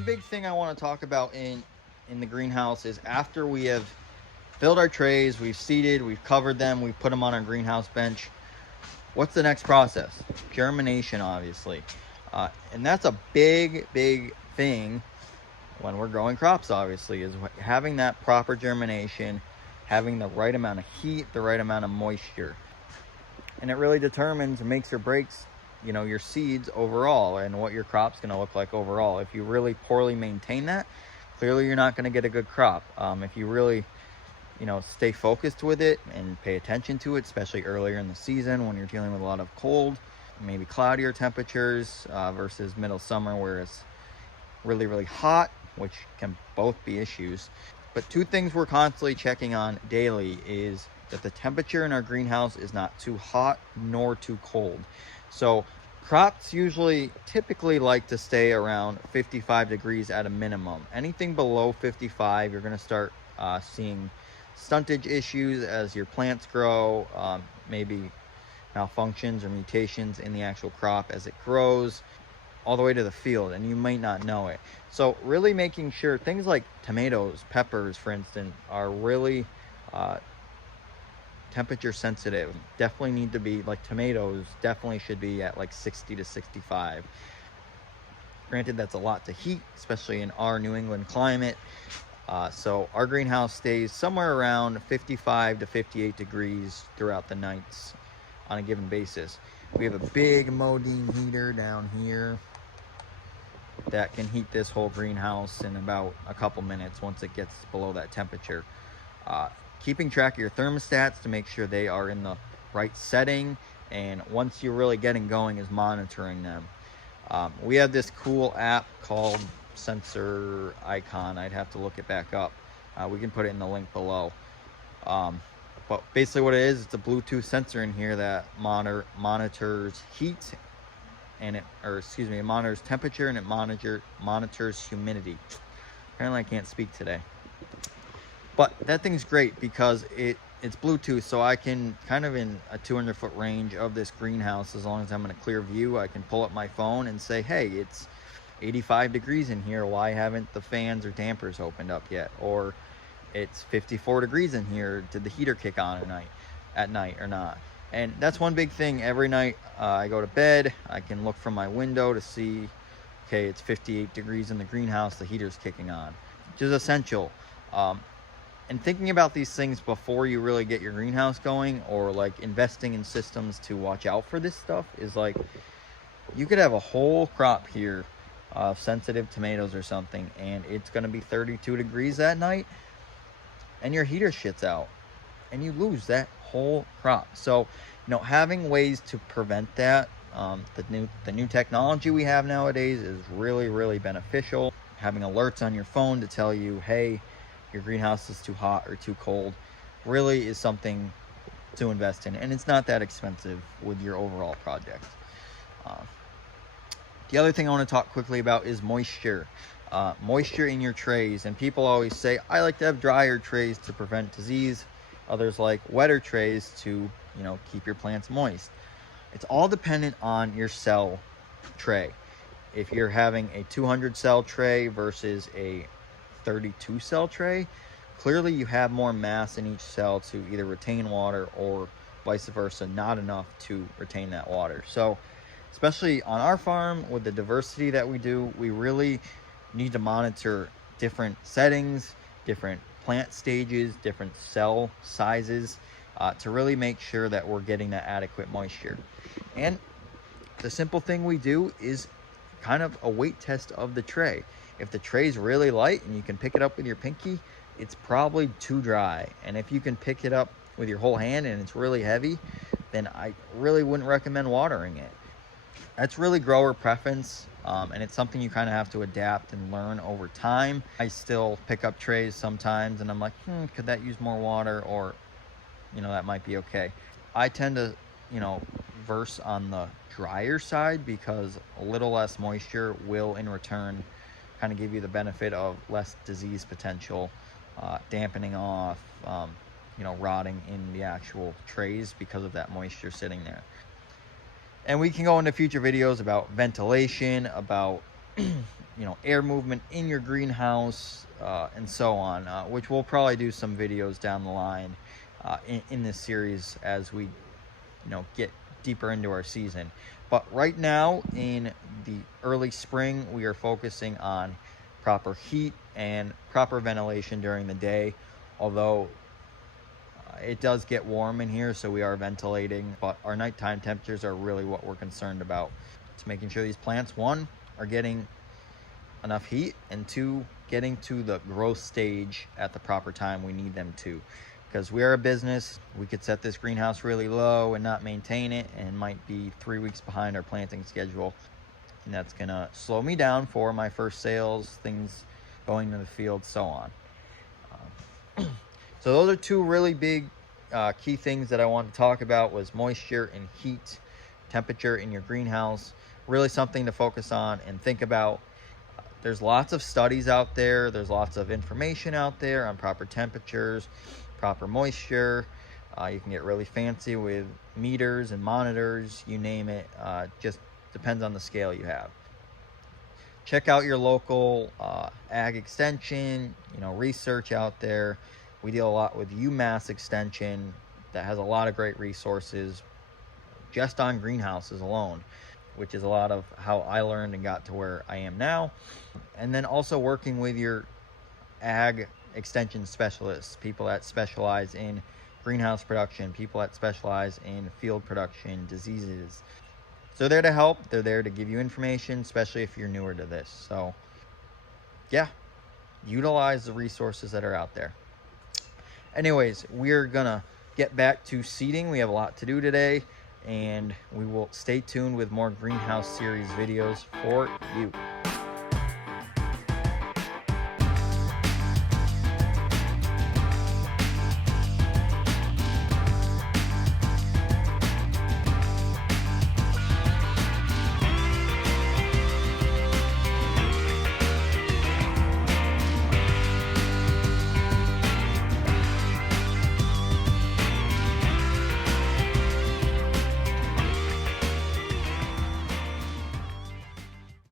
one big thing I want to talk about in the greenhouse is after we have filled our trays, we've seeded, we've covered them, we've put them on our greenhouse bench. What's the next process? Germination, obviously. And that's a big thing when we're growing crops, obviously, is having that proper germination, having the right amount of heat, the right amount of moisture. And it really determines, makes or breaks, your seeds overall and what your crop's going to look like overall. If you really poorly maintain that, clearly you're not going to get a good crop. If you really stay focused with it and pay attention to it, especially earlier in the season when you're dealing with a lot of cold, maybe cloudier temperatures versus middle summer where it's really hot, which can both be issues. But two things we're constantly checking on daily is that the temperature in our greenhouse is not too hot nor too cold. So crops typically like to stay around 55 degrees at a minimum. Anything below 55, you're going to start seeing stuntage issues as your plants grow, maybe malfunctions or mutations in the actual crop as it grows all the way to the field, and you might not know it. So really making sure things like tomatoes, peppers, for instance, are really temperature sensitive. Definitely need to be, like tomatoes, definitely should be at like 60 to 65. Granted, that's a lot to heat, especially in our New England climate. So our greenhouse stays somewhere around 55 to 58 degrees throughout the nights on a given basis. We have a big Modine heater down here that can heat this whole greenhouse in about a couple minutes once it gets below that temperature. Keeping track of your thermostats to make sure they are in the right setting, and once you're really getting going is monitoring them. We have this cool app called Sensor Icon. I'd have to look it back up. We can put it in the link below. But basically what it is, it's a Bluetooth sensor in here that monitors heat and it monitors temperature, and it monitors humidity. Apparently I can't speak today. But that thing's great because it's Bluetooth, so I can kind of in a 200-foot range of this greenhouse, as long as I'm in a clear view, I can pull up my phone and say, hey, it's 85 degrees in here. Why haven't the fans or dampers opened up yet? Or it's 54 degrees in here. Did the heater kick on at night or not? And that's one big thing. Every night I go to bed, I can look from my window to see, okay, it's 58 degrees in the greenhouse, the heater's kicking on, which is essential. And thinking about these things before you really get your greenhouse going, or like investing in systems to watch out for this stuff, is like, you could have a whole crop here of sensitive tomatoes or something, and it's going to be 32 degrees that night, and your heater shits out, and you lose that whole crop. So, having ways to prevent that, the new technology we have nowadays is really beneficial. Having alerts on your phone to tell you, hey, your greenhouse is too hot or too cold, really is something to invest in, and it's not that expensive with your overall project. The other thing I want to talk quickly about is moisture. Moisture in your trays, and people always say, I like to have drier trays to prevent disease. Others like wetter trays to, keep your plants moist. It's all dependent on your cell tray. If you're having a 200 cell tray versus a 32 cell tray, clearly you have more mass in each cell to either retain water, or vice versa, not enough to retain that water. So especially on our farm with the diversity that we do, we really need to monitor different settings, different plant stages, different cell sizes, to really make sure that we're getting that adequate moisture. And the simple thing we do is kind of a weight test of the tray. If the tray's really light and you can pick it up with your pinky, it's probably too dry. And if you can pick it up with your whole hand and it's really heavy, then I really wouldn't recommend watering it. That's really grower preference, and it's something you kind of have to adapt and learn over time. I still pick up trays sometimes and I'm like, could that use more water? Or, that might be okay. I tend to, verse on the drier side, because a little less moisture will in return kind of give you the benefit of less disease potential, dampening off, rotting in the actual trays because of that moisture sitting there. And we can go into future videos about ventilation, about air movement in your greenhouse, and so on, which we'll probably do some videos down the line in this series as we get deeper into our season. But right now in the early spring, we are focusing on proper heat and proper ventilation during the day, although it does get warm in here, so we are ventilating, but our nighttime temperatures are really what we're concerned about. It's making sure these plants, one, are getting enough heat, and two, getting to the growth stage at the proper time we need them to. Because we are a business, we could set this greenhouse really low and not maintain it, and might be 3 weeks behind our planting schedule. And that's gonna slow me down for my first sales, things going to the field, so on. So those are two really big key things that I want to talk about, was moisture and heat, temperature in your greenhouse. Really something to focus on and think about. There's lots of studies out there. There's lots of information out there on proper temperatures, proper moisture. You can get really fancy with meters and monitors, you name it. Just depends on the scale you have. Check out your local ag extension, research out there. We deal a lot with UMass Extension that has a lot of great resources just on greenhouses alone, which is a lot of how I learned and got to where I am now. And then also working with your ag extension specialists, people that specialize in greenhouse production, people that specialize in field production, diseases. So they're there to help. They're there to give you information, especially if you're newer to this. So yeah, utilize the resources that are out there. Anyways, we're gonna get back to seeding. We have a lot to do today, and we will stay tuned with more greenhouse series videos for you.